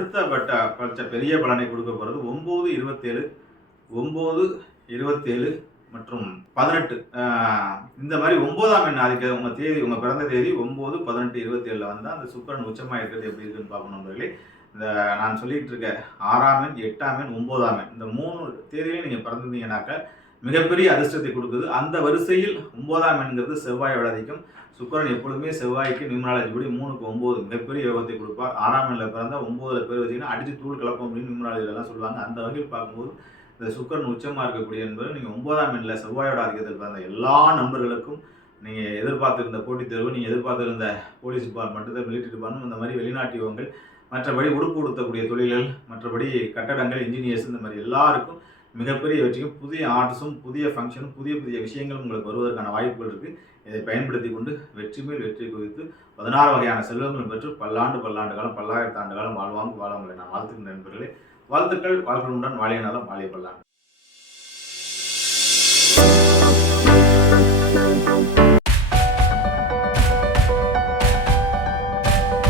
அடுத்தப்பட்ட பட்ச பெரிய பலனை கொடுக்க போகிறது ஒம்பது இருபத்தேழு ஒம்பது இருபத்தேழு மற்றும் பதினெட்டு. இந்த மாதிரி ஒன்பதாம் எண் அதுக்கு உங்கள் தேதி உங்கள் பிறந்த தேதி ஒம்பது பதினெட்டு இருபத்தேழில் வந்தால் அந்த சுக்கரன் உச்சமாக இருக்கிறது எப்படி இருக்குன்னு பார்க்கணும் நண்பர்களே. இந்த நான் சொல்லிகிட்டு இருக்க ஆறாம் எண் எட்டாம் எண் ஒன்பதாம் எண். இந்த மூணு தேதியிலையும் நீங்கள் பிறந்திருந்தீங்கன்னாக்க மிகப்பெரிய அதிர்ஷ்டத்தை கொடுக்குது. அந்த வரிசையில் ஒன்பதாம் எண்கிறது செவ்வாயோட அதிகம் சுக்கரன் எப்பொழுதுமே செவ்வாய்க்கு நியூமராலஜி படி மூணுக்கு ஒம்பது மிகப்பெரிய யோகத்தை கொடுப்பார். ஆறாம் எண்ணில் பிறந்த ஒம்பதுல பேர் வச்சிங்கன்னா அடித்து தூள் கலப்போம் அப்படின்னு நியூமராலஜிலாம் சொல்லுவாங்க. அந்த வகையில் பார்க்கும்போது இந்த சுக்கரன் உச்சமாக இருக்கக்கூடிய என்பது நீங்கள் ஒன்பதாம் எண்ணில் செவ்வாயோட ஆதிக்கத்தில் பிறந்த எல்லா நண்பர்களுக்கும் நீங்கள் எதிர்பார்த்துருந்த போட்டித் தேர்வு நீங்கள் எதிர்பார்த்திருந்த போலீஸ் டிபார்ட்மெண்ட்டு மிலிட்டரி டிபார்ட்மெண்ட் இந்த மாதிரி வெளிநாட்டு யோகங்கள் மற்றபடி உடுப்பு உடுத்தக்கூடிய தொழில்கள் மற்றபடி கட்டடங்கள் இன்ஜினியர்ஸ் இந்த மாதிரி எல்லாருக்கும் மிகப்பெரிய வெற்றியும் புதிய ஆர்ட்ஸும் புதிய ஃபங்க்ஷனும் புதிய புதிய விஷயங்களும் உங்களுக்கு வருவதற்கான வாய்ப்புகள் இருக்குது இதை பயன்படுத்தி கொண்டு வெற்றி மேல் வெற்றி குவித்து பதினாறு வகையான செல்வங்களும் பெற்று பல்லாண்டு பல்லாண்டு காலம் பல்லாயிரத்து ஆண்டு காலம் வாழ்வாங்க வாழவங்களை நான் வாழ்த்துக்கின்ற நண்பர்களே. வாழ்த்துக்கள் வாழ்க்கையுடன் வாழிய நலம் வாழிய பல்லாண்டு